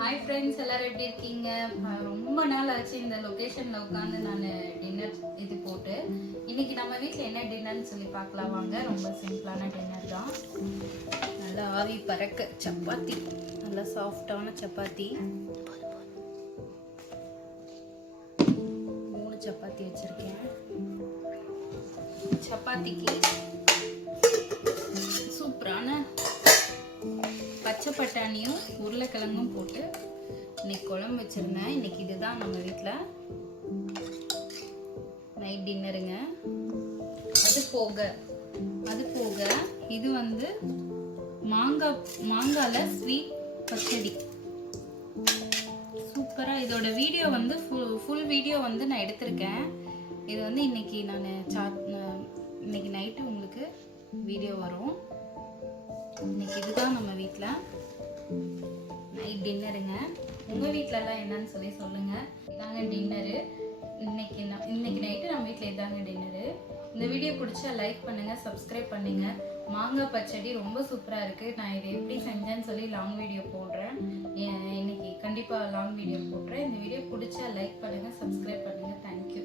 Hi friends, எல்லாரும் எப்படி இருக்கீங்க? ரொம்ப நாள் ஆச்சு இந்த லொக்கேஷனில் உட்காந்து நான் டின்னர் இது போட்டு. இன்னைக்கு நம்ம வீட்டில் என்ன டின்னர்னு சொல்லி பார்க்கலாம் வாங்க. ரொம்ப சிம்பிளான டின்னர் தான். நல்லா ஆவி பறக்க சப்பாத்தி, நல்லா சாஃப்டான சப்பாத்தி. 3 சப்பாத்தி வச்சுருக்கேன். சப்பாத்திக்கு சூப்பரான பச்சை பட்டாணியும் உருளைக்கிழங்கும் போட்டு இன்னைக்கு குழம்பு வச்சுருந்தேன். இன்னைக்கு இதுதான் நம்ம வீட்டில் நைட் டின்னருங்க. அது போக இது வந்து மாங்காயில் ஸ்வீட் பச்சடி. சூப்பராக இதோட வீடியோ வந்து ஃபுல் வீடியோ வந்து நான் எடுத்திருக்கேன். இது வந்து இன்னைக்கு இன்னைக்கு நைட்டு உங்களுக்கு வீடியோ வரும். இன்னைக்கு இதுதான் நம்ம வீட்டில் நைட் டின்னருங்க. உங்கள் வீட்டிலலாம் என்னன்னு சொல்லி சொல்லுங்கள். இதாங்க டின்னரு. இன்னைக்கு நைட்டு நம்ம வீட்டில் இதாங்க டின்னரு. இந்த வீடியோ பிடிச்சா லைக் பண்ணுங்கள், சப்ஸ்கிரைப் பண்ணுங்கள். மாங்காய் பச்சடி ரொம்ப சூப்பராக இருக்குது. நான் இதை எப்படி செஞ்சேன்னு சொல்லி லாங் வீடியோ போடுறேன். இன்னைக்கு கண்டிப்பாக லாங் வீடியோ போடுறேன். இந்த வீடியோ பிடிச்சா லைக் பண்ணுங்கள், சப்ஸ்கிரைப் பண்ணுங்கள். தேங்க்யூ.